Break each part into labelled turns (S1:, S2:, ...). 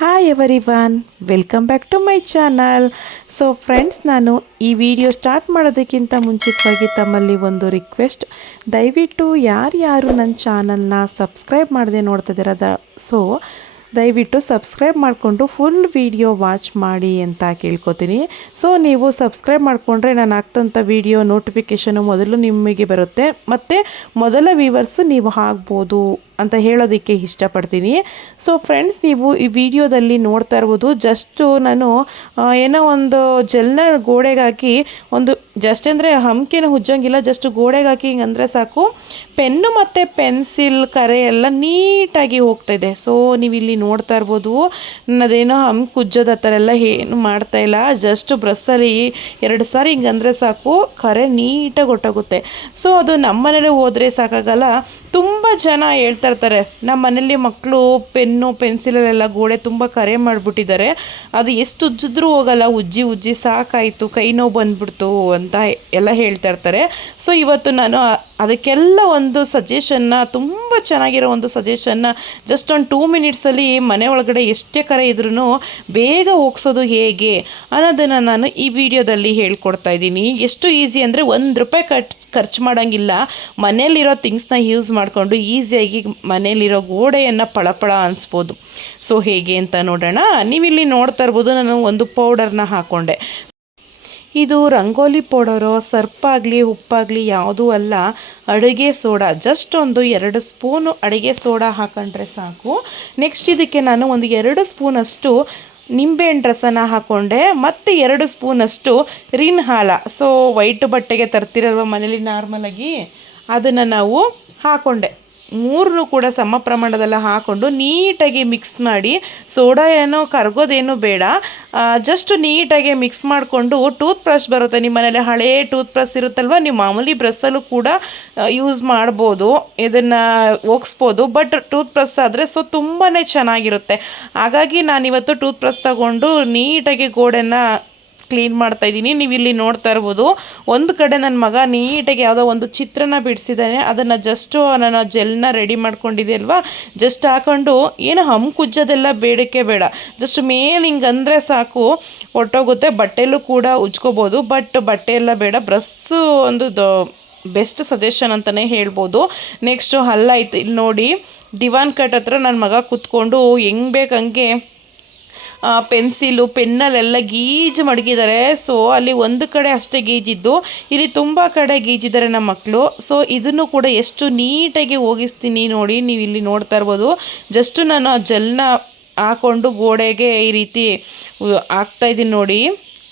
S1: Hi everyone welcome back to my channel so friends ನಾನು ಈ video start ಮಾಡೋದಕ್ಕಿಂತ ಮುಂಚಿತವಾಗಿ ತಮ್ಮಲ್ಲಿ ಒಂದು ರಿಕ್ವೆಸ್ಟ್ ದಯವಿಟ್ಟು ಯಾರ್ಯಾರು ನನ್ನ ಚಾನಲ್ನ ಸಬ್ಸ್ಕ್ರೈಬ್ ಮಾಡದೆ ನೋಡ್ತಾ ದ ಸೊ ದಯವಿಟ್ಟು ಸಬ್ಸ್ಕ್ರೈಬ್ ಮಾಡಿಕೊಂಡು ಫುಲ್ ವಿಡಿಯೋ ವಾಚ್ ಮಾಡಿ ಅಂತ ಕೇಳ್ಕೊತೀನಿ. ಸೊ ನೀವು ಸಬ್ಸ್ಕ್ರೈಬ್ ಮಾಡಿಕೊಂಡ್ರೆ ನಾನು ಹಾಕ್ತಂಥ ವಿಡಿಯೋ ನೋಟಿಫಿಕೇಷನು ಮೊದಲು ನಿಮಗೆ ಬರುತ್ತೆ. ಮತ್ತು ಮೊದಲ ವೀವರ್ಸು ನೀವು ಆಗ್ಬೋದು ಅಂತ ಹೇಳೋದಕ್ಕೆ ಇಷ್ಟಪಡ್ತೀನಿ. ಸೊ ಫ್ರೆಂಡ್ಸ್ ನೀವು ಈ ವಿಡಿಯೋದಲ್ಲಿ ನೋಡ್ತಾ ಇರ್ಬೋದು ಜಸ್ಟು ನಾನು ಏನೋ ಒಂದು ಜೆಲ್ನ ಗೋಡೆಗೆ ಹಾಕಿ, ಒಂದು ಜಸ್ಟ್ ಅಂದರೆ ಹಂಕೆನ ಉಜ್ಜೋಂಗಿಲ್ಲ ಜಸ್ಟ್ ಗೋಡೆಗೆ ಹಾಕಿ ಹಿಂಗೆ ಸಾಕು. ಪೆನ್ನು ಮತ್ತು ಪೆನ್ಸಿಲ್ ಕರೆ ಎಲ್ಲ ನೀಟಾಗಿ ಹೋಗ್ತಾ ಇದೆ. ಸೊ ನೀವು ಇಲ್ಲಿ ನೋಡ್ತಾ ಇರ್ಬೋದು ನನ್ನದೇನೋ ಹಂಕ್ ಉಜ್ಜೋದು ಆ ಥರ ಎಲ್ಲ ಏನು ಮಾಡ್ತಾ ಇಲ್ಲ. ಜಸ್ಟ್ ಬ್ರಸ್ಸಲ್ಲಿ ಎರಡು ಸಾರಿ ಹಿಂಗೆ ಸಾಕು, ಕರೆ ನೀಟಾಗಿ ಹೊಟ್ಟೋಗುತ್ತೆ. ಸೊ ಅದು ನಮ್ಮ ಮನೇಲಿ ಹೋದರೆ ಸಾಕಾಗಲ್ಲ. ತುಂಬ ಜನ ಹೇಳ್ತಾ ಇರ್ತಾರೆ, ನಮ್ಮ ಮನೇಲಿ ಮಕ್ಕಳು ಪೆನ್ನು, ಪೆನ್ಸಿಲಲ್ಲೆಲ್ಲ ಗೋಡೆ ತುಂಬ ಕರೆ ಮಾಡಿಬಿಟ್ಟಿದ್ದಾರೆ. ಅದು ಎಷ್ಟು ಉಜ್ಜಿದ್ರೂ ಹೋಗಲ್ಲ, ಉಜ್ಜಿ ಉಜ್ಜಿ ಸಾಕಾಯಿತು, ಕೈ ನೋವು ಬಂದ್ಬಿಡ್ತು, ಅಂತ ಎಲ್ಲ ಹೇಳ್ತಾ ಇರ್ತಾರೆ. ಸೊ ಇವತ್ತು ನಾನು ಅದಕ್ಕೆಲ್ಲ ಒಂದು ಸಜೆಷನ್ನ ತುಂಬ ಚೆನ್ನಾಗಿರೋ ಒಂದು ಸಜೆಷನ್ನ ಜಸ್ಟ್ ಒಂದು ಟೂ ಮಿನಿಟ್ಸಲ್ಲಿ ಮನೆ ಒಳಗಡೆ ಎಷ್ಟೇ ಕರೆ ಇದ್ರೂ ಬೇಗ ಹೋಗ್ಸೋದು ಹೇಗೆ ಅನ್ನೋದನ್ನು ನಾನು ಈ ವಿಡಿಯೋದಲ್ಲಿ ಹೇಳ್ಕೊಡ್ತಾ ಇದ್ದೀನಿ. ಎಷ್ಟು ಈಸಿ ಅಂದರೆ ಒಂದು ರೂಪಾಯಿ ಖರ್ಚು ಖರ್ಚು ಮಾಡೋಂಗಿಲ್ಲ. ಮನೇಲಿರೋ ಥಿಂಗ್ಸ್ನ ಯೂಸ್ ಮಾಡಿಕೊಂಡು ಈಸಿಯಾಗಿ ಮನೇಲಿರೋ ಗೋಡೆಯನ್ನು ಪಳಪಳ ಅನಿಸ್ಬೋದು. ಸೊ ಹೇಗೆ ಅಂತ ನೋಡೋಣ. ನೀವಿಲ್ಲಿ ನೋಡ್ತಾ ಇರ್ಬೋದು, ನಾನು ಒಂದು ಪೌಡರ್ನ ಹಾಕ್ಕೊಂಡೆ ಇದು ರಂಗೋಲಿ ಪೌಡರೋ, ಸರ್ಪಾಗಲಿ, ಉಪ್ಪಾಗಲಿ ಯಾವುದೂ ಅಲ್ಲ. ಅಡುಗೆ ಸೋಡಾ, ಜಸ್ಟ್ ಒಂದು ಎರಡು ಸ್ಪೂನು ಅಡುಗೆ ಸೋಡಾ ಹಾಕೊಂಡ್ರೆ ಸಾಕು. ನೆಕ್ಸ್ಟ್ ಇದಕ್ಕೆ ನಾನು ಒಂದು ಎರಡು ಸ್ಪೂನಷ್ಟು ನಿಂಬೆಹಣ್ಣು ರಸನ ಹಾಕ್ಕೊಂಡೆ ಮತ್ತು ಎರಡು ಸ್ಪೂನಷ್ಟು ರಿನ್ ಹಾಲ. ಸೊ ವೈಟ್ ಬಟ್ಟೆಗೆ ತರ್ತಿರಲ್ವ ಮನೇಲಿ ನಾರ್ಮಲಾಗಿ? ಅದನ್ನು ನಾವು ಹಾಕ್ಕೊಂಡೆ ಮೂರನ್ನು ಕೂಡ ಸಮ ಪ್ರಮಾಣದಲ್ಲಿ ಹಾಕ್ಕೊಂಡು ನೀಟಾಗಿ ಮಿಕ್ಸ್ ಮಾಡಿ, ಸೋಡಾ ಏನೋ ಕರಗೋದೇನು ಬೇಡ. ಜಸ್ಟ್ ನೀಟಾಗಿ ಮಿಕ್ಸ್ ಮಾಡಿಕೊಂಡು ಟೂತ್ ಬ್ರಷ್ ಬರುತ್ತೆ. ನಿಮ್ಮ ಮನೇಲಿ ಹಳೇ ಟೂತ್ ಬ್ರಷ್ ಇರುತ್ತಲ್ವ? ನೀವು ಮಾಮೂಲಿ ಬ್ರಷಲ್ಲೂ ಕೂಡ ಯೂಸ್ ಮಾಡ್ಬೋದು, ಇದನ್ನು ಒಗ್ಸ್ಬೋದು. ಬಟ್ ಟೂತ್ ಬ್ರಷ್ ಆದರೆ ಸೊ ತುಂಬಾ ಚೆನ್ನಾಗಿರುತ್ತೆ. ಹಾಗಾಗಿ ನಾನಿವತ್ತು ಟೂತ್ ಬ್ರಷ್ ತಗೊಂಡು ನೀಟಾಗಿ ಗೋಡೆನ ಕ್ಲೀನ್ ಮಾಡ್ತಾ ಇದ್ದೀನಿ. ನೀವು ಇಲ್ಲಿ ನೋಡ್ತಾ ಇರ್ಬೋದು, ಒಂದು ಕಡೆ ನನ್ನ ಮಗ ನೀಟಾಗಿ ಯಾವುದೋ ಒಂದು ಚಿತ್ರನ ಬಿಡಿಸಿದ್ದಾನೆ ಅದನ್ನು ಜಸ್ಟು ನಾನು ಜೆಲ್ನ ರೆಡಿ ಮಾಡ್ಕೊಂಡಿದ್ದೆ ಅಲ್ವಾ? ಜಸ್ಟ್ ಹಾಕೊಂಡು, ಏನು ಹಮ್ ಕುಜ್ಜೋದೆಲ್ಲ ಬೇಡಕ್ಕೆ ಬೇಡ. ಜಸ್ಟ್ ಮೇಲೆ ಹಿಂಗೆ ಅಂದರೆ ಸಾಕು ಒಟ್ಟೋಗುತ್ತೆ ಬಟ್ಟೆಲ್ಲೂ ಕೂಡ ಉಜ್ಕೋಬೋದು. ಬಟ್ ಬಟ್ಟೆ ಎಲ್ಲ ಬೇಡ. ಬ್ರಸ್ಸು ಒಂದು ಬೆಸ್ಟ್ ಸಜೆಷನ್ ಅಂತಲೇ ಹೇಳ್ಬೋದು. ನೆಕ್ಸ್ಟು ಹಲ್ಲಾಯ್ತು ಇಲ್ಲಿ ನೋಡಿ, ದಿವಾನ್ ಕಟ್ ಹತ್ರ ನನ್ನ ಮಗ ಕೂತ್ಕೊಂಡು, ಹೆಂಗೆ ಬೇಕು ಹಂಗೆ? ಪೆನ್ಸಿಲು ಪೆನ್ನಲ್ಲೆಲ್ಲ ಗೀಜು ಮಡಗಿದ್ದಾರೆ ಸೊ ಅಲ್ಲಿ ಒಂದು ಕಡೆ ಅಷ್ಟೇ ಗೀಜಿದ್ದು, ಇಲ್ಲಿ ತುಂಬ ಕಡೆ ಗೀಜಿದ್ದಾರೆ ನಮ್ಮ ಮಕ್ಕಳು ಸೊ ಇದನ್ನು ಕೂಡ ಎಷ್ಟು ನೀಟಾಗಿ ಹೋಗಿಸ್ತೀನಿ ನೋಡಿ ನೀವು ಇಲ್ಲಿ ನೋಡ್ತಾ ಇರ್ಬೋದು. ಜಸ್ಟು ನಾನು ಆ ಜಲ್ನ ಹಾಕೊಂಡು ಗೋಡೆಗೆ ಈ ರೀತಿ ಹಾಕ್ತಾಯಿದ್ದೀನಿ ನೋಡಿ.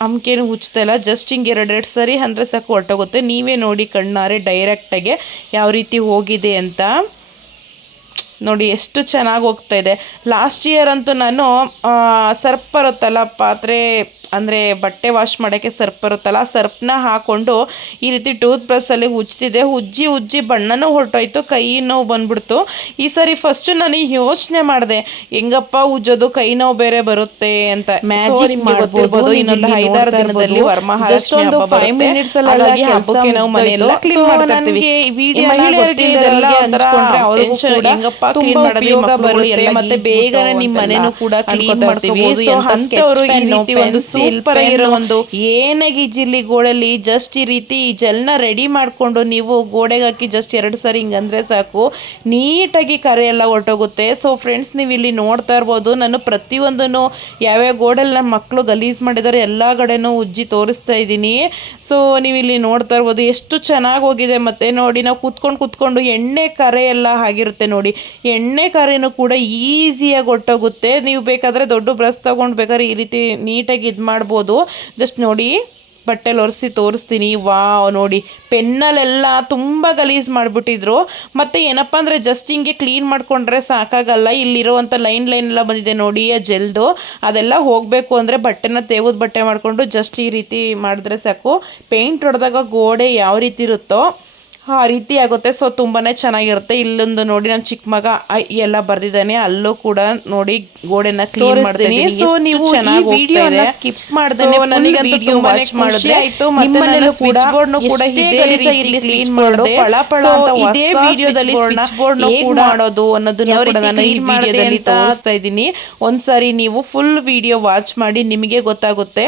S1: ಅಮ್ಕೇನು ಹುಚ್ತಾ ಇಲ್ಲ. ಜಸ್ಟ್ ಹಿಂಗೆ ಎರಡೆರಡು ಸರಿ ಅಂದರೆ ಸಾಕು ಹೊರಟೋಗುತ್ತೆ. ನೀವೇ ನೋಡಿ ಕಣ್ಣಾರೆ ಡೈರೆಕ್ಟಾಗೆ ಯಾವ ರೀತಿ ಹೋಗಿದೆ ಅಂತ. ನೋಡಿ ಎಷ್ಟು ಚೆನ್ನಾಗಿ ಹೋಗ್ತಾ ಇದೆ. ಲಾಸ್ಟ್ ಇಯರ್ ಅಂತೂ ನಾನು ಸರ್ಪ್ ಬರುತ್ತಲ್ಲ ಪಾತ್ರೆ ಅಂದರೆ ಬಟ್ಟೆ ವಾಶ್ ಮಾಡೋಕ್ಕೆ ಸರ್ಪ್ ಬರುತ್ತಲ್ಲ ಸರ್ಪ್ನ ಹಾಕ್ಕೊಂಡು ಈ ರೀತಿ ಟೂತ್ ಬ್ರಷಲ್ಲಿ ಉಜ್ತಿದ್ದೆ ಉಜ್ಜಿ ಉಜ್ಜಿ ಬಣ್ಣನೂ ಹೊರಟೋಯ್ತು ಕೈ ನೋವು ಬಂದ್ಬಿಡ್ತು. ಈ ಸರಿ ಫಸ್ಟ್ ನಾನು ಯೋಚನೆ ಮಾಡಿದೆ ಹೆಂಗಪ್ಪ ಉಜ್ಜೋದು ಕೈ ನೋವು ಬೇರೆ ಬರುತ್ತೆ ಅಂತ. ಮಾಡ್ಬೋದು ಇನ್ನೊಂದು ಐದಾರು ದಿನದಲ್ಲಿ ವರ್ಮ ಫೈವ್ ಮಿನಿಟ್ಸ್ ಅಲ್ಲಿ ಹಬ್ಬಕ್ಕೆ ನಾವು ಮನೆಯೆಲ್ಲ ಕ್ಲೀನ್ ಮಾಡ್ತಾ ಇರ್ತೀವಿ. ಈ ಮಹಿಳೆಯರಿಗೆ ಇದೆಲ್ಲ ಒಂಥರ ಟೆನ್ಷನ್ ಹೆಂಗಪ್ಪ ಕ್ಲೀನ್ ಮಾಡೋದು? ಬರುತ್ತೆ ಮತ್ತೆ ಬೇಗನೆ ನಿಮ್ಮ ಮನೆನೂ ಕೂಡ ಕ್ಲೀನ್ ಅಂತವರು ಈ ರೀತಿ ಒಂದು ಸೂಪರ್ ಆಗಿರೋ ಒಂದು ಏನೇ ಗಿಜಿಲಿ ಗೋಡಲ್ಲಿ ಜಸ್ಟ್ ಈ ರೀತಿ ಜೆಲ್ನ ರೆಡಿ ಮಾಡ್ಕೊಂಡು ನೀವು ಗೋಡೆಗೆ ಹಾಕಿ ಜಸ್ಟ್ ಎರಡು ಸರಿ ಹಿಂಗಂದ್ರೆ ಸಾಕು. ನೀಟಾಗಿ ಕರೆ ಎಲ್ಲ ಹೊರಟೋಗುತ್ತೆ. ಸೊ ಫ್ರೆಂಡ್ಸ್ ನೀವು ಇಲ್ಲಿ ನೋಡ್ತಾ ಇರ್ಬೋದು. ನಾನು ಪ್ರತಿಯೊಂದನ್ನು ಯಾವ್ಯಾವ ಗೋಡಲ್ಲಿ ನಮ್ಮ ಮಕ್ಕಳು ಗಲೀಜು ಮಾಡಿದ್ದಾರೆ ಎಲ್ಲ ಕಡೆನೂ ಉಜ್ಜಿ ತೋರಿಸ್ತಾ ಇದ್ದೀನಿ. ಸೊ ನೀವು ಇಲ್ಲಿ ನೋಡ್ತಾ ಇರ್ಬೋದು. ಎಷ್ಟು ಚೆನ್ನಾಗಿ ಹೋಗಿದೆ ಮತ್ತೆ ನೋಡಿ. ನಾವು ಕೂತ್ಕೊಂಡು ಕೂತ್ಕೊಂಡು ಎಣ್ಣೆ ಕರೆ ಎಲ್ಲ ಆಗಿರುತ್ತೆ ನೋಡಿ. ಎಣ್ಣೆ ಕರೆನೂ ಕೂಡ ಈಸಿಯಾಗಿ ಒಟ್ಟೋಗುತ್ತೆ. ನೀವು ಬೇಕಾದರೆ ದೊಡ್ಡ ಬ್ರಷ್ ತೊಗೊಂಡು ಬೇಕಾದ್ರೆ ಈ ರೀತಿ ನೀಟಾಗಿ ಇದು ಮಾಡ್ಬೋದು. ಜಸ್ಟ್ ನೋಡಿ, ಬಟ್ಟೆಲಿ ಒರೆಸಿ ತೋರಿಸ್ತೀನಿ. ವಾ ನೋಡಿ. ಪೆನ್ನಲ್ಲೆಲ್ಲ ತುಂಬ ಗಲೀಜು ಮಾಡಿಬಿಟ್ಟಿದ್ರು. ಮತ್ತು ಏನಪ್ಪ ಅಂದರೆ ಜಸ್ಟ್ ಹಿಂಗೆ ಕ್ಲೀನ್ ಮಾಡಿಕೊಂಡ್ರೆ ಸಾಕಾಗಲ್ಲ. ಇಲ್ಲಿರುವಂಥ ಲೈನ್ ಲೈನ್ ಎಲ್ಲ ಬಂದಿದೆ ನೋಡಿ, ಆ ಜೆಲ್ದು. ಅದೆಲ್ಲ ಹೋಗಬೇಕು ಅಂದರೆ ಬಟ್ಟೆನ ತೆಗೆದು ಬಟ್ಟೆ ಮಾಡಿಕೊಂಡು ಜಸ್ಟ್ ಈ ರೀತಿ ಮಾಡಿದ್ರೆ ಸಾಕು. ಪೇಂಟ್ ಹೊಡೆದಾಗ ಗೋಡೆ ಯಾವ ರೀತಿ ಇರುತ್ತೋ. ಆ ರೀತಿ ಆಗುತ್ತೆ. ಸೊ ತುಂಬಾನೇ ಚೆನ್ನಾಗಿರುತ್ತೆ. ಇಲ್ಲೊಂದು ನೋಡಿ ನಮ್ಮ ಚಿಕ್ಕ ಮಗ ಐ ಎಲ್ಲ ಬರ್ದಿದ್ದಾನೆ. ಅಲ್ಲೂ ಕೂಡ ನೋಡಿ ಗೋಡೆನ ಕ್ಲೀನ್ ಮಾಡ್ತೀನಿ ಸೊ ನೀವು ವಿಡಿಯೋನ ಸ್ಕಿಪ್ ಮಾಡ್ದೇನೆ ನನಗಂತೂ ತುಂಬಾನೇ ಖುಷಿ ಆಯ್ತು. ಮತ್ತೆ ನನ್ನ ಸ್ವಿಚ್ ಬೋರ್ಡ್ ಕೂಡ ಇದೇ ಇಲ್ಲಿ ಕ್ಲೀನ್ ಮಾಡೋದು ಪಳ ಪಳ ಅಂತ ಇದೇ ವಿಡಿಯೋದಲ್ಲಿ ಸ್ವಿಚ್ ಬೋರ್ಡ್ ಕೂಡ ಮಾಡೋದು ಅನ್ನೋದನ್ನ ಕೂಡ ನಾನು ಈ ವಿಡಿಯೋದಲ್ಲಿ ತೋರಿಸ್ತಾ ಇದ್ದೀನಿ. ಒಂದ್ಸರಿ ನೀವು ಫುಲ್ ವಿಡಿಯೋ ವಾಚ್ ಮಾಡಿ ನಿಮಗೆ ಗೊತ್ತಾಗುತ್ತೆ.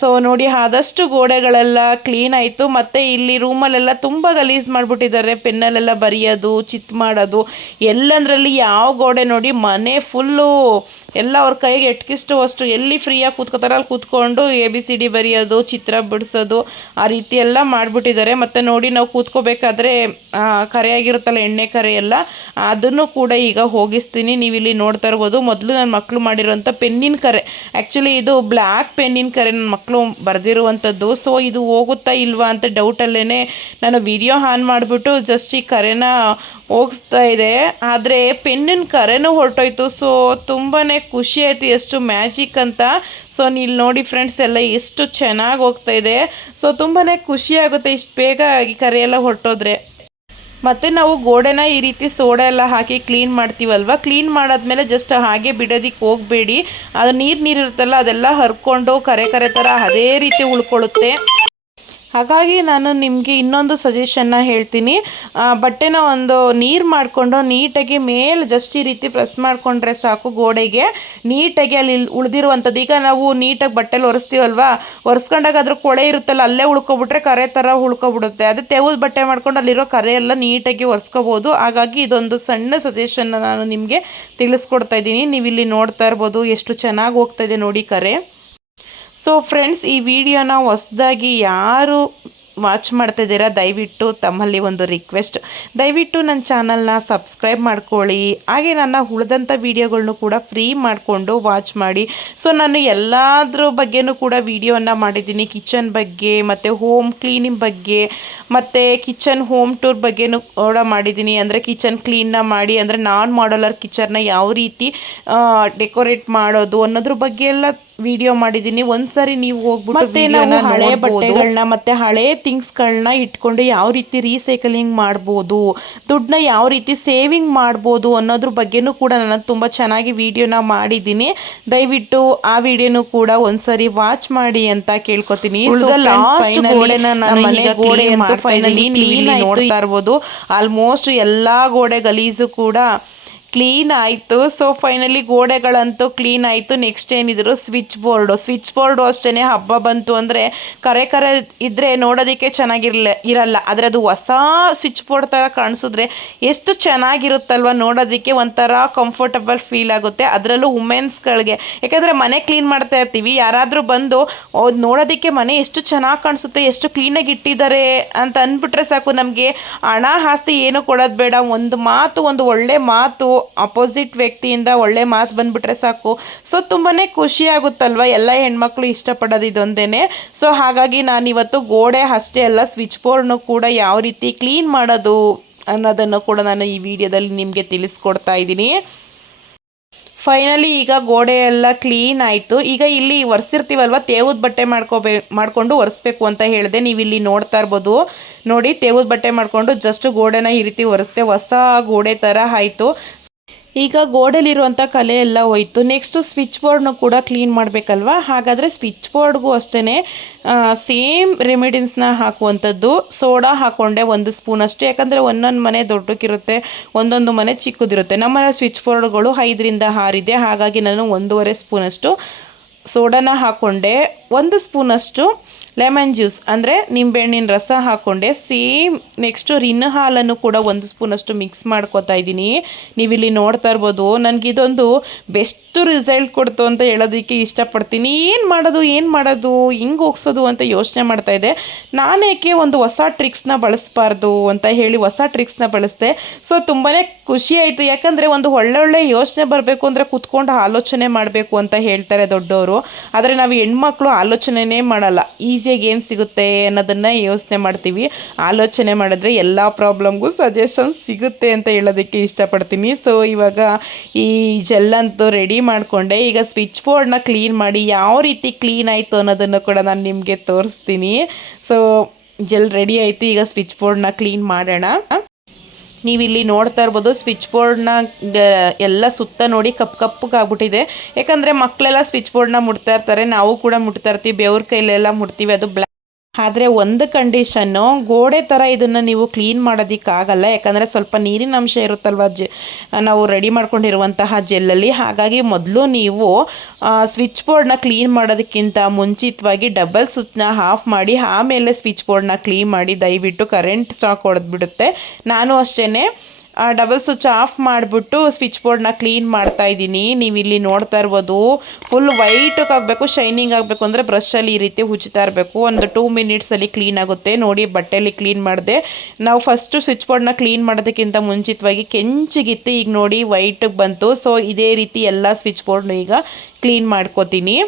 S1: ಸೊ ನೋಡಿ, ಆದಷ್ಟು ಗೋಡೆಗಳೆಲ್ಲ ಕ್ಲೀನ್ ಆಯಿತು. ಮತ್ತು ಇಲ್ಲಿ ರೂಮಲ್ಲೆಲ್ಲ ತುಂಬ ಗಲೀಜು ಮಾಡಿಬಿಟ್ಟಿದ್ದಾರೆ. ಪೆನ್ನಲ್ಲೆಲ್ಲ ಬರೆಯೋದು, ಚಿತ್ ಮಾಡೋದು, ಎಲ್ಲಂದರಲ್ಲಿ ಯಾವ ಗೋಡೆ ನೋಡಿ, ಮನೆ ಫುಲ್ಲು ಎಲ್ಲ ಅವ್ರ ಕೈಗೆ ಎಟ್ಕಿಷ್ಟು ಅಷ್ಟು ಎಲ್ಲಿ ಫ್ರೀಯಾಗಿ ಕೂತ್ಕೋತಾರೆ, ಅಲ್ಲಿ ಕೂತ್ಕೊಂಡು ಎ ಬಿ ಸಿ ಡಿ ಬರೆಯೋದು, ಚಿತ್ರ ಬಿಡಿಸೋದು, ಆ ರೀತಿ ಎಲ್ಲ ಮಾಡಿಬಿಟ್ಟಿದ್ದಾರೆ. ಮತ್ತು ನೋಡಿ ನಾವು ಕೂತ್ಕೋಬೇಕಾದ್ರೆ ಕರೆಯಾಗಿರುತ್ತಲ್ಲ, ಎಣ್ಣೆ ಕರೆ ಎಲ್ಲ, ಅದನ್ನು ಕೂಡ ಈಗ ಹೋಗಿಸ್ತೀನಿ. ನೀವು ಇಲ್ಲಿ ನೋಡ್ತಾ ಇರ್ಬೋದು, ಮೊದಲು ನನ್ನ ಮಕ್ಕಳು ಮಾಡಿರೋಂಥ ಪೆನ್ನಿನ ಕರೆ. ಆ್ಯಕ್ಚುಲಿ ಇದು ಬ್ಲ್ಯಾಕ್ ಪೆನ್ನಿನ ಕರೆ ನನ್ನ ಮಕ್ಕಳು ಬರೆದಿರುವಂಥದ್ದು. ಸೊ ಇದು ಹೋಗುತ್ತಾ ಇಲ್ವಾ ಅಂತ ಡೌಟಲ್ಲೇ ನಾನು ವಿಡಿಯೋ ಆನ್ ಮಾಡಿಬಿಟ್ಟು ಜಸ್ಟ್ ಈ ಕರೆನ ಹೋಗಿಸ್ತಾ ಇದೆ. ಆದರೆ ಪೆನ್ನಿನ ಕರೆನೂ ಹೊರಟೋಯ್ತು. ಸೊ ತುಂಬಾ ಖುಷಿ ಆಯಿತು ಎಷ್ಟು ಮ್ಯಾಜಿಕ್ ಅಂತ. ಸೊ ನೀವು ನೋಡಿ ಫ್ರೆಂಡ್ಸ್ ಎಲ್ಲ ಎಷ್ಟು ಚೆನ್ನಾಗಿ ಹೋಗ್ತಾ ಇದೆ. ಸೊ ತುಂಬಾ ಖುಷಿ ಆಗುತ್ತೆ ಇಷ್ಟು ಬೇಗ ಕರೆ ಎಲ್ಲ ಹೊರಟೋದ್ರೆ. ಮತ್ತು ನಾವು ಗೋಡೆನ ಈ ರೀತಿ ಸೋಡಾ ಎಲ್ಲ ಹಾಕಿ ಕ್ಲೀನ್ ಮಾಡ್ತೀವಲ್ವ? ಕ್ಲೀನ್ ಮಾಡಾದ್ಮೇಲೆ ಜಸ್ಟ್ ಹಾಗೆ ಬಿಡೋದಕ್ಕೆ ಹೋಗಬೇಡಿ. ಅದು ನೀರು ನೀರು ಇರುತ್ತಲ್ಲ, ಅದೆಲ್ಲ ಹರ್ಕೊಂಡು ಕರೆ ಕರೆ ಥರ ಅದೇ ರೀತಿ ಉಳ್ಕೊಳ್ಳುತ್ತೆ. ಹಾಗಾಗಿ ನಾನು ನಿಮಗೆ ಇನ್ನೊಂದು ಸಜೆಷನ್ನ ಹೇಳ್ತೀನಿ. ಬಟ್ಟೆನ ಒಂದು ನೀರು ಮಾಡಿಕೊಂಡು ನೀಟಾಗಿ ಮೇಲೆ ಜಸ್ಟ್ ಈ ರೀತಿ ಪ್ರೆಸ್ ಮಾಡಿಕೊಂಡ್ರೆ ಸಾಕು ಗೋಡೆಗೆ. ನೀಟಾಗಿ ಅಲ್ಲಿ ಉಳಿದಿರುವಂಥದ್ದು. ಈಗ ನಾವು ನೀಟಾಗಿ ಬಟ್ಟೆಲಿ ಒರೆಸ್ತೀವಲ್ವಾ? ಒರೆಸ್ಕೊಂಡಾಗ ಅದ್ರ ಕೊಳೆ ಇರುತ್ತಲ್ಲ, ಅಲ್ಲೇ ಉಳ್ಕೊಬಿಟ್ರೆ ಕರೆ ಥರ ಉಳ್ಕೊಬಿಡುತ್ತೆ. ಅದೇ ತೆವದ ಬಟ್ಟೆ ಮಾಡ್ಕೊಂಡು ಅಲ್ಲಿರೋ ಕರೆ ಎಲ್ಲ ನೀಟಾಗಿ ಒರೆಸ್ಕೋಬೋದು. ಹಾಗಾಗಿ ಇದೊಂದು ಸಣ್ಣ ಸಜೆಷನ್ನ ನಾನು ನಿಮಗೆ ತಿಳಿಸ್ಕೊಡ್ತಾ ಇದ್ದೀನಿ. ನೀವು ಇಲ್ಲಿ ನೋಡ್ತಾ ಇರ್ಬೋದು ಎಷ್ಟು ಚೆನ್ನಾಗಿ ಹೋಗ್ತಾ ಇದೆ ನೋಡಿ ಕರೆ. ಸೊ ಫ್ರೆಂಡ್ಸ್ ಈ ವಿಡಿಯೋನ ಹೊಸ್ದಾಗಿ ಯಾರು ವಾಚ್ ಮಾಡ್ತಾ ಇದ್ದೀರಾ ದಯವಿಟ್ಟು ತಮ್ಮಲ್ಲಿ ಒಂದು ರಿಕ್ವೆಸ್ಟ್ ದಯವಿಟ್ಟು ನನ್ನ ಚಾನಲ್ನ ಸಬ್ಸ್ಕ್ರೈಬ್ ಮಾಡ್ಕೊಳ್ಳಿ. ಹಾಗೆ ನನ್ನ ಉಳಿದಂಥ ವೀಡಿಯೋಗಳ್ನು ಕೂಡ ಫ್ರೀ ಮಾಡಿಕೊಂಡು ವಾಚ್ ಮಾಡಿ. ಸೊ ನಾನು ಎಲ್ಲದ್ರ ಬಗ್ಗೆನೂ ಕೂಡ ವೀಡಿಯೋನ ಮಾಡಿದ್ದೀನಿ. ಕಿಚನ್ ಬಗ್ಗೆ, ಮತ್ತು ಹೋಮ್ ಕ್ಲೀನಿಂಗ್ ಬಗ್ಗೆ, ಮತ್ತು ಕಿಚನ್ ಹೋಮ್ ಟೂರ್ ಬಗ್ಗೆನೂ ಕೂಡ ಮಾಡಿದ್ದೀನಿ. ಅಂದರೆ ಕಿಚನ್ ಕ್ಲೀನ್ನ ಮಾಡಿ, ಅಂದರೆ ನಾನ್ ಮಾಡಲರ್ ಕಿಚನ್ನ ಯಾವ ರೀತಿ ಡೆಕೋರೇಟ್ ಮಾಡೋದು ಅನ್ನೋದ್ರ ಬಗ್ಗೆ ಎಲ್ಲ ವಿಡಿಯೋ ಮಾಡಿದ್ದೀನಿ ಒಂದ್ಸರಿ ನೀವು ಹೋಗ್ಬಿಟ್ಟು ಹಳೆ ಬಟ್ಟೆಗಳನ್ನ ಮತ್ತೆ ಹಳೆ ಥಿಂಗ್ಸ್ಗಳನ್ನ ಇಟ್ಕೊಂಡು ಯಾವ ರೀತಿ ರೀಸೈಕಲಿಂಗ್ ಮಾಡ್ಬೋದು ದುಡ್ಡನ್ನ ಯಾವ ರೀತಿ ಸೇವಿಂಗ್ ಮಾಡ್ಬೋದು ಅನ್ನೋದ್ರ ಬಗ್ಗೆನೂ ಕೂಡ ನಾನು ತುಂಬ ಚೆನ್ನಾಗಿ ವಿಡಿಯೋನ ಮಾಡಿದ್ದೀನಿ ದಯವಿಟ್ಟು ಆ ವಿಡಿಯೋನು ಕೂಡ ಒಂದ್ಸರಿ ವಾಚ್ ಮಾಡಿ ಅಂತ ಕೇಳ್ಕೊತೀನಿ. ಗೋಡೆ ಫೈನಲಿ ನೋಡ್ತಾ ಇರ್ಬೋದು. ಆಲ್ಮೋಸ್ಟ್ ಎಲ್ಲಾ ಗೋಡೆ ಗಲೀಜು ಕೂಡ ಕ್ಲೀನ್ ಆಯಿತು. ಸೊ ಫೈನಲಿ ಗೋಡೆಗಳಂತೂ ಕ್ಲೀನ್ ಆಯಿತು. ನೆಕ್ಸ್ಟ್ ಏನಿದ್ರು ಸ್ವಿಚ್ ಬೋರ್ಡು ಸ್ವಿಚ್ ಬೋರ್ಡು ಅಷ್ಟೇ ಹಬ್ಬ ಬಂತು ಅಂದರೆ ಕರೆ ಕರೆ ಇದ್ದರೆ ನೋಡೋದಕ್ಕೆ ಚೆನ್ನಾಗಿರಲ್ಲ ಇರಲ್ಲ. ಆದರೆ ಅದು ಹೊಸ ಸ್ವಿಚ್ ಬೋರ್ಡ್ ಥರ ಕಾಣಿಸಿದ್ರೆ ಎಷ್ಟು ಚೆನ್ನಾಗಿರುತ್ತಲ್ವ ನೋಡೋದಕ್ಕೆ? ಒಂಥರ ಕಂಫರ್ಟಬಲ್ ಫೀಲ್ ಆಗುತ್ತೆ. ಅದರಲ್ಲೂ ವುಮೆನ್ಸ್ಗಳಿಗೆ ಯಾಕಂದರೆ ಮನೆ ಕ್ಲೀನ್ ಮಾಡ್ತಾ ಇರ್ತೀವಿ. ಯಾರಾದರೂ ಬಂದು ನೋಡೋದಕ್ಕೆ ಮನೆ ಎಷ್ಟು ಚೆನ್ನಾಗಿ ಕಾಣಿಸುತ್ತೆ, ಎಷ್ಟು ಕ್ಲೀನಾಗಿ ಇಟ್ಟಿದ್ದಾರೆ ಅಂತ ಅಂದ್ಬಿಟ್ರೆ ಸಾಕು. ನಮಗೆ ಹಣ ಆಸ್ತಿ ಏನು ಕೊಡೋದು ಬೇಡ. ಒಂದು ಮಾತು, ಒಂದು ಒಳ್ಳೆ ಮಾತು ಅಪೋಸಿಟ್ ವ್ಯಕ್ತಿಯಿಂದ ಒಳ್ಳೆ ಮಾತು ಬಂದುಬಿಟ್ರೆ ಸಾಕು. ಸೊ ತುಂಬಾ ಖುಷಿ ಆಗುತ್ತಲ್ವ? ಎಲ್ಲ ಹೆಣ್ಮಕ್ಳು ಇಷ್ಟಪಡೋದು ಇದೊಂದೇ ಸೊ ಹಾಗಾಗಿ ನಾನು ಇವತ್ತು ಗೋಡೆ ಅಷ್ಟೇ ಅಲ್ಲ ಸ್ವಿಚ್ ಬೋರ್ಡ್ನು ಕೂಡ ಯಾವ ರೀತಿ ಕ್ಲೀನ್ ಮಾಡೋದು ಅನ್ನೋದನ್ನು ಕೂಡ ನಾನು ಈ ವಿಡಿಯೋದಲ್ಲಿ ನಿಮಗೆ ತಿಳಿಸ್ಕೊಡ್ತಾ ಇದ್ದೀನಿ. ಫೈನಲಿ ಈಗ ಗೋಡೆ ಎಲ್ಲ ಕ್ಲೀನ್ ಆಯಿತು. ಈಗ ಇಲ್ಲಿ ಒರೆಸಿರ್ತೀವಲ್ವ? ತೇವದ ಬಟ್ಟೆ ಮಾಡ್ಕೋಬೇ ಮಾಡಿಕೊಂಡು ಒರೆಸ್ಬೇಕು ಅಂತ ಹೇಳಿದೆ. ನೀವು ಇಲ್ಲಿ ನೋಡ್ತಾ ಇರ್ಬೋದು. ನೋಡಿ, ತೇವದ ಬಟ್ಟೆ ಮಾಡಿಕೊಂಡು ಜಸ್ಟ್ ಗೋಡೆನ ಈ ರೀತಿ ಒರೆಸ್ದೆ ಹೊಸ ಗೋಡೆ ಥರ ಆಯಿತು. ಈಗ ಗೋಡೆಲಿರುವಂಥ ಕಲೆ ಎಲ್ಲ ಹೋಯಿತು. ನೆಕ್ಸ್ಟು ಸ್ವಿಚ್ ಬೋರ್ಡ್ನು ಕೂಡ ಕ್ಲೀನ್ ಮಾಡಬೇಕಲ್ವಾ? ಹಾಗಾದರೆ ಸ್ವಿಚ್ ಬೋರ್ಡ್ಗೂ ಅಷ್ಟೇ ಸೇಮ್ ರೆಮಿಡಿನ್ಸ್ನ ಹಾಕುವಂಥದ್ದು. ಸೋಡಾ ಹಾಕ್ಕೊಂಡೆ ಒಂದು ಸ್ಪೂನಷ್ಟು ಯಾಕಂದರೆ ಒಂದೊಂದು ಮನೆ ದೊಡ್ಡಕ್ಕಿರುತ್ತೆ, ಒಂದೊಂದು ಮನೆ ಚಿಕ್ಕದಿರುತ್ತೆ. ನಮ್ಮನೆ ಸ್ವಿಚ್ ಬೋರ್ಡ್ಗಳು ಐದರಿಂದ ಆರಿದೆ, ಹಾಗಾಗಿ ನಾನು ಒಂದೂವರೆ ಸ್ಪೂನಷ್ಟು ಸೋಡಾನ ಹಾಕ್ಕೊಂಡೆ ಒಂದು ಸ್ಪೂನಷ್ಟು ಲೆಮನ್ ಜ್ಯೂಸ್ ಅಂದರೆ ನಿಂಬೆಹಣ್ಣಿನ ರಸ ಹಾಕ್ಕೊಂಡೆ ಸೇಮ್ ನೆಕ್ಸ್ಟು ರಿನ್ ಹಾಲನ್ನು ಕೂಡ ಒಂದು ಸ್ಪೂನಷ್ಟು ಮಿಕ್ಸ್ ಮಾಡ್ಕೋತಾ ಇದ್ದೀನಿ. ನೀವಿಲ್ಲಿ ನೋಡ್ತಾ ಇರ್ಬೋದು ನನಗಿದೊಂದು ಬೆಸ್ಟ್ ರಿಸಲ್ಟ್ ಕೊಡ್ತು ಅಂತ ಹೇಳೋದಕ್ಕೆ ಇಷ್ಟಪಡ್ತೀನಿ. ಏನು ಮಾಡೋದು ಏನು ಮಾಡೋದು, ಹಿಂಗೆ ಹೋಗ್ಸೋದು ಅಂತ ಯೋಚನೆ ಮಾಡ್ತಾ ಇದ್ದೆ. ನಾನೇಕೆ ಒಂದು ಹೊಸ ಟ್ರಿಕ್ಸ್ನ ಬಳಸಬಾರ್ದು ಅಂತ ಹೇಳಿ ಹೊಸ ಟ್ರಿಕ್ಸ್ನ ಬಳಸಿದೆ. ಸೊ ತುಂಬಾ ಖುಷಿ ಆಯಿತು. ಯಾಕಂದರೆ ಒಂದು ಒಳ್ಳೊಳ್ಳೆ ಯೋಚನೆ ಬರಬೇಕು ಅಂದರೆ ಕುತ್ಕೊಂಡು ಆಲೋಚನೆ ಮಾಡಬೇಕು ಅಂತ ಹೇಳ್ತಾರೆ ದೊಡ್ಡವರು ಆದರೆ ನಾವು ಹೆಣ್ಮಕ್ಳು ಆಲೋಚನೆನೇ ಮಾಡಲ್ಲ. ಈಸಿಯಾಗಿ ಏನು ಸಿಗುತ್ತೆ ಅನ್ನೋದನ್ನು ಯೋಚನೆ ಮಾಡ್ತೀವಿ. ಆಲೋಚನೆ ಮಾಡಿದ್ರೆ ಎಲ್ಲ ಪ್ರಾಬ್ಲಮ್ಗೂ ಸಜೆಷನ್ಸ್ ಸಿಗುತ್ತೆ ಅಂತ ಹೇಳೋದಕ್ಕೆ ಇಷ್ಟಪಡ್ತೀನಿ. ಸೊ ಇವಾಗ ಈ ಜೆಲ್ಲಂತೂ ರೆಡಿ ಮಾಡಿಕೊಂಡೆ. ಈಗ ಸ್ವಿಚ್ ಬೋರ್ಡ್ನ ಕ್ಲೀನ್ ಮಾಡಿ ಯಾವ ರೀತಿ ಕ್ಲೀನ್ ಆಯಿತು ಅನ್ನೋದನ್ನು ಕೂಡ ನಾನು ನಿಮಗೆ ತೋರಿಸ್ತೀನಿ. ಸೊ ಜೆಲ್ ರೆಡಿ ಆಯಿತು. ಈಗ ಸ್ವಿಚ್ ಬೋರ್ಡ್ನ ಕ್ಲೀನ್ ಮಾಡೋಣ. ನೀವಿಲ್ಲಿ ನೋಡ್ತಾ ಇರ್ಬೋದು ಸ್ವಿಚ್ ಬೋರ್ಡ್ನ ಎಲ್ಲ ಸುತ್ತ ನೋಡಿ ಕಪ್ಪು ಕಪ್ಪಗಾಗ್ಬಿಟ್ಟಿದೆ ಯಾಕಂದರೆ ಮಕ್ಕಳೆಲ್ಲ ಸ್ವಿಚ್ ಬೋರ್ಡ್ನ ಮುಟ್ತಾ ಇರ್ತಾರೆ, ನಾವು ಕೂಡ ಮುಟ್ತಾ ಇರ್ತೀವಿ, ಬೆವ್ರ ಕೈಲೆಲ್ಲ ಮುಟ್ತೀವಿ, ಅದು ಬ್ಲ್ಯಾಕ್ ಆದರೆ ಒಂದು ಕಂಡೀಷನ್ನು ಗೋಡೆ ಥರ ಇದನ್ನು ನೀವು ಕ್ಲೀನ್ ಮಾಡೋದಕ್ಕಾಗಲ್ಲ. ಯಾಕಂದರೆ ಸ್ವಲ್ಪ ನೀರಿನ ಅಂಶ ಇರುತ್ತಲ್ವ? ಜೆ, ನಾವು ರೆಡಿ ಮಾಡ್ಕೊಂಡಿರುವಂತಹ ಜೆಲ್ಲಲ್ಲಿ. ಹಾಗಾಗಿ ಮೊದಲು ನೀವು ಸ್ವಿಚ್ ಬೋರ್ಡ್ನ ಕ್ಲೀನ್ ಮಾಡೋದಕ್ಕಿಂತ ಮುಂಚಿತವಾಗಿ ಡಬಲ್ ಸ್ವಿಚ್ನ ಆಫ್ ಮಾಡಿ, ಆಮೇಲೆ ಸ್ವಿಚ್ ಬೋರ್ಡ್ನ ಕ್ಲೀನ್ ಮಾಡಿ ದಯವಿಟ್ಟು ಕರೆಂಟ್ ಸ್ಟಾಕ್ ಹೊಡೆದ್ಬಿಡುತ್ತೆ. ನಾನು ಅಷ್ಟೇ ಡಬಲ್ ಸ್ವಿಚ್ ಆಫ್ ಮಾಡಿಬಿಟ್ಟು ಸ್ವಿಚ್ ಬೋರ್ಡ್ನ ಕ್ಲೀನ್ ಮಾಡ್ತಾ ಇದ್ದೀನಿ. ನೀವು ಇಲ್ಲಿ ನೋಡ್ತಾ ಇರ್ಬೋದು ಫುಲ್ ವೈಟಾಗಬೇಕು ಆಗಬೇಕು ಶೈನಿಂಗ್ ಆಗಬೇಕು ಅಂದರೆ ಬ್ರಷಲ್ಲಿ ಈ ರೀತಿ ಉಜ್ತಾ ಇರಬೇಕು. ಒಂದು ಟೂ ಮಿನಿಟ್ಸಲ್ಲಿ ಕ್ಲೀನ್ ಆಗುತ್ತೆ. ನೋಡಿ, ಬಟ್ಟೆಯಲ್ಲಿ ಕ್ಲೀನ್ ಮಾಡಿದೆ. ನಾವು ಫಸ್ಟು ಸ್ವಿಚ್ ಬೋರ್ಡ್ನ ಕ್ಲೀನ್ ಮಾಡೋದಕ್ಕಿಂತ ಮುಂಚಿತವಾಗಿ ಕೆಂಚಿಗಿತ್ತು, ಈಗ ನೋಡಿ ವೈಟಿಗೆ ಬಂತು. ಸೊ ಇದೇ ರೀತಿ ಎಲ್ಲ ಸ್ವಿಚ್ ಬೋರ್ಡ್ನು ಈಗ ಕ್ಲೀನ್ ಮಾಡ್ಕೋತೀನಿ.